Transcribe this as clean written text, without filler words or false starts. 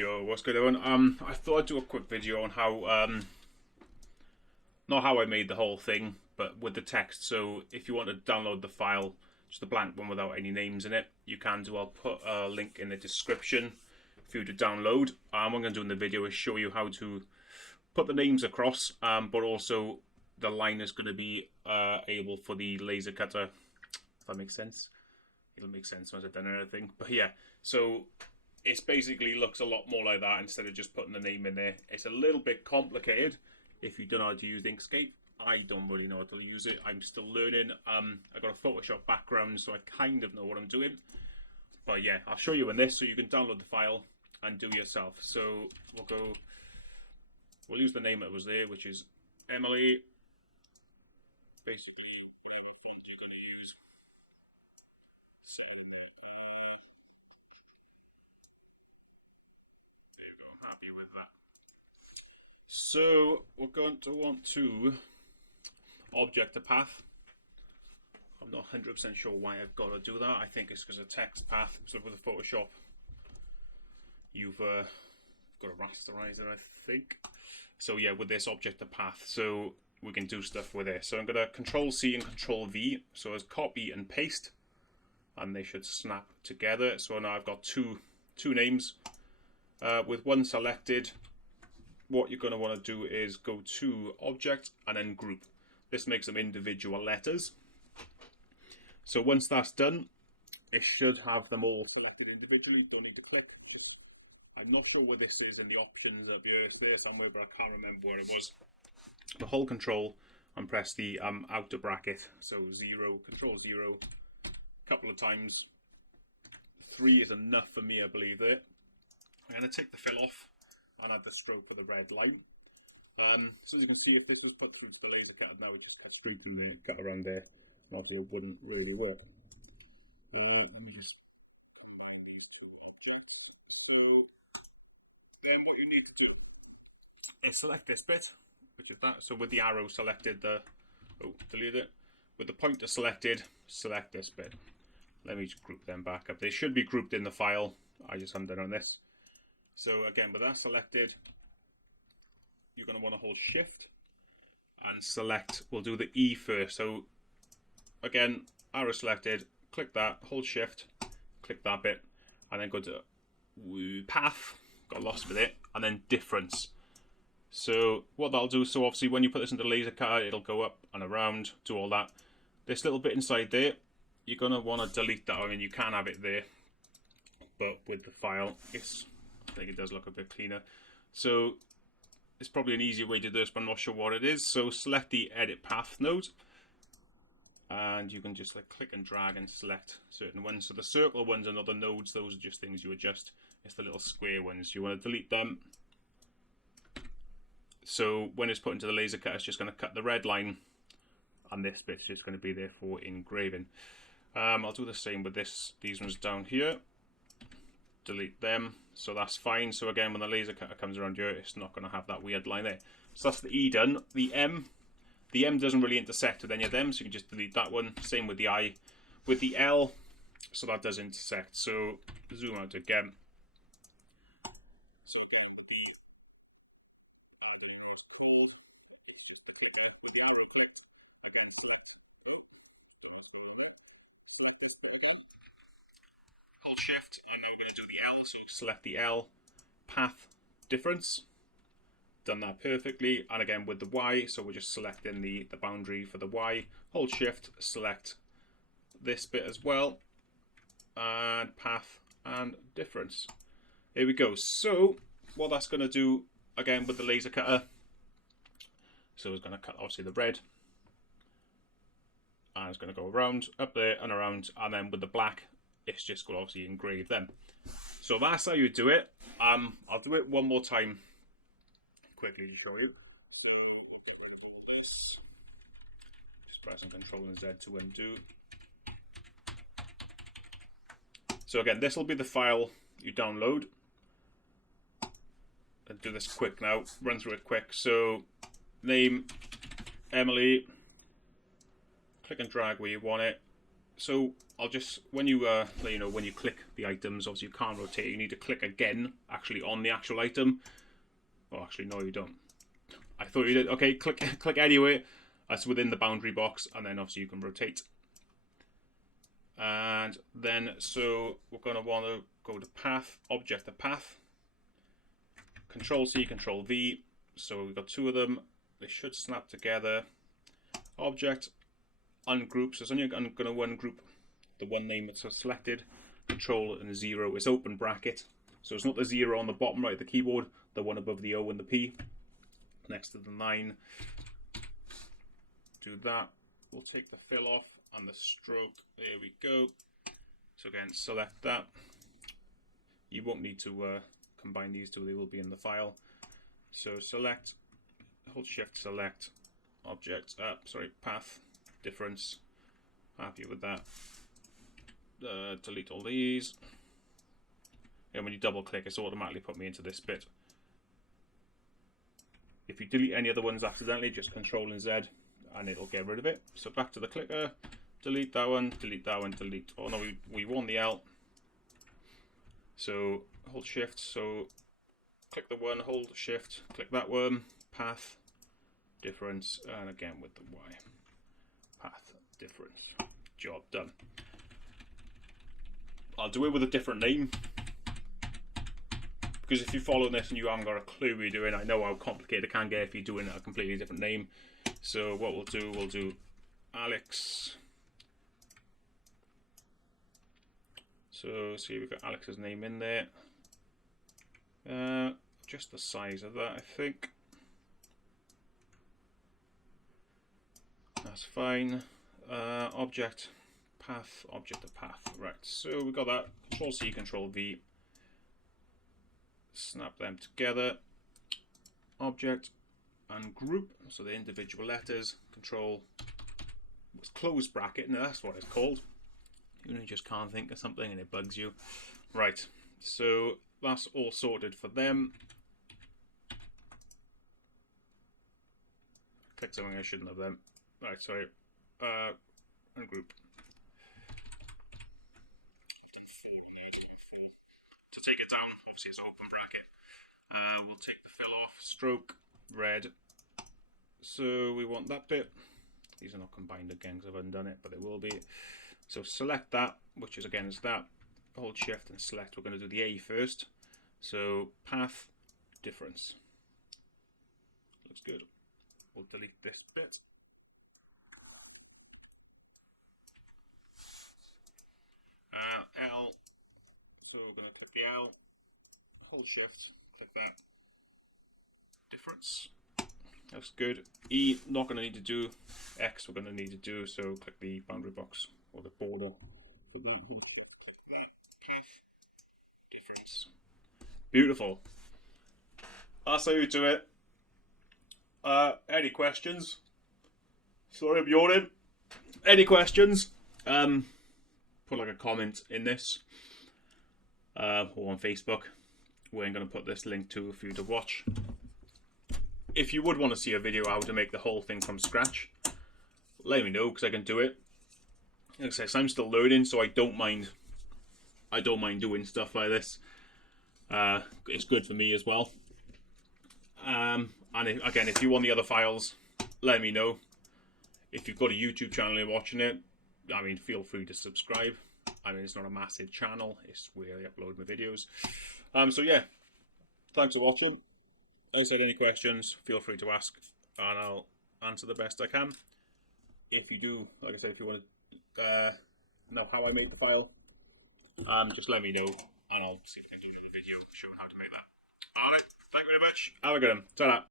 Yo, what's good everyone? I thought I'd do a quick video on how not how I made the whole thing, but with the text. So if you want to download the file, just a blank one without any names in it, you can do. I'll put a link in the description for you to download. What I'm going to do in the video is show you how to put the names across, but also the line is going to be able for the laser cutter. If that makes sense. It'll make sense once I've done anything. But yeah, so it basically looks a lot more like that instead of just putting the name in there. It's a little bit complicated if you don't know how to use Inkscape. I don't really know how to use it. I'm still learning. I've got a Photoshop background, so I kind of know what I'm doing. But yeah, I'll show you in this so you can download the file and do yourself. So we'll use the name that was there, which is Emily. Basically, whatever font you're going to use, set it in there. There you go, I'm happy with that. So we're going to want to object a path. I'm not 100% sure why I've got to do that. I think it's because of text path. So with the Photoshop, you've got to rasterize it, I think. So yeah, with this object a path, so we can do stuff with it. So I'm going to Control C and Control V. So as copy and paste, and they should snap together. So now I've got two names with one selected. What you're going to want to do is go to Object and then Group. This makes them individual letters. So once that's done, it should have them all selected individually. Don't need to click. I'm not sure where this is in the options up here. It's there somewhere, but I can't remember where it was. The hold Control and press the outer bracket. So 0, Control 0, a couple of times. 3 is enough for me, I believe there. I'm going to take the fill off and add the stroke for the red line. So as you can see, if this was put through to the laser cutter, now we just cut straight through there, cut around there. Obviously, it wouldn't really work. Just combine these two objects. So then, what you need to do is select this bit, which is that. So with the arrow selected, delete it. With the pointer selected, select this bit. Let me just group them back up. They should be grouped in the file. I just haven't done on this. So again, with that selected, you're going to want to hold Shift and select. We'll do the E first. So again, arrow selected, click that, hold Shift, click that bit, and then go to Path. Got lost with it, and then Difference. So what that'll do, so obviously when you put this into the laser cutter, it'll go up and around, do all that. This little bit inside there, you're going to want to delete that. I mean, you can have it there, but with the file, I think it does look a bit cleaner. So it's probably an easier way to do this, but I'm not sure what it is. So select the Edit Path node, and you can just like click and drag and select certain ones. So the circle ones are not the nodes; those are just things you adjust. It's the little square ones. You want to delete them. So when it's put into the laser cutter, it's just going to cut the red line, and this bit's just going to be there for engraving. I'll do the same with these ones down here. Delete them, so that's fine. So again, when the laser cutter comes around here, it's not going to have that weird line there. So that's the E done. The M doesn't really intersect with any of them, so you can just delete that one. Same with the I. With the L, so that does intersect. So zoom out again. So again, with the arrow clicked, again select this bit again. Hold Shift, and now we're going to do the L. So select the L, Path, Difference. Done that perfectly. And again with the Y, so we're just selecting the boundary for the Y. Hold Shift, select this bit as well, and Path and Difference. Here we go. So what that's going to do again with the laser cutter, so it's going to cut obviously the red, and it's going to go around, up there and around, and then with the black, it's just going to obviously engrave them. So that's how you do it. I'll do it one more time quickly to show you. So get rid of all this. Just pressing Control and Z to undo. So again, this will be the file you download. I'll do this quick now. Run through it quick. So name Emily. Click and drag where you want it. So I'll just, when you when you click the items, obviously you can't rotate. You need to click again, actually on the actual item. Oh, actually no, you don't. I thought you did. Okay, click anyway. That's within the boundary box, and then obviously you can rotate. And then, so we're going to want to go to path, object the path, Control C, Control V. So we've got two of them. They should snap together. Object, ungroup. So it's only going to ungroup the one name that's selected. Control and 0 is open bracket. So it's not the 0 on the bottom right of the keyboard, the one above the O and the P. Next to the 9. Do that. We'll take the fill off and the stroke. There we go. So again, select that. You won't need to combine these two, they will be in the file. So select, hold shift, select, object, path, difference. Happy with that. Delete all these. And when you double click, it's automatically put me into this bit. If you delete any other ones accidentally, just Control and Z and it'll get rid of it. So back to the clicker, delete that one, delete that one, delete. Oh no, we won the L. So hold shift, so click the one, hold shift, click that one, path, difference, and again with the Y. Path, difference. Job done. I'll do it with a different name, because if you follow this and you haven't got a clue what you're doing, I know how complicated it can get if you're doing a completely different name. So what we'll do Alex. So see, we've got Alex's name in there. Just the size of that, I think. That's fine. Object, path, object to path. Right, so we got that. Control C, Control V. Snap them together. Object and group, so the individual letters. Control was close bracket, and that's what it's called. You just can't think of something and it bugs you. Right, so that's all sorted for them. Click something I shouldn't have them. Right, sorry. Ungroup. To take it down, obviously it's open bracket. We'll take the fill off. Stroke, red. So we want that bit. These are not combined again because I've undone it, but they will be. So select that, which is again is that. Hold shift and select. We're going to do the A first. So path, difference. Looks good. We'll delete this bit. L. So we're going to click the L. Hold shift. Click that. Difference. Looks good. E, not going to need to do. X, we're going to need to do. So click the boundary box or the border. Click that. Hold shift. Click that. Path. Difference. Beautiful. That's how you do it. Any questions? Sorry, I'm yawning. Any questions? Put like a comment in this or on Facebook. We're going to put this link to for you to watch. If you would want to see a video how to make the whole thing from scratch, let me know because I can do it. Like I said, I'm still learning, so I don't mind doing stuff like this. It's good for me as well. And if you want the other files, let me know. If you've got a YouTube channel and you're watching it, I mean, feel free to subscribe. I mean, it's not a massive channel. It's where I upload my videos. So yeah, thanks for watching. As I said, any questions, feel free to ask, and I'll answer the best I can. If you do, like I said, if you want to know how I made the file, just let me know, and I'll see if I can do another video showing how to make that. Alright, thank you very much. Have a good one. Ta-da.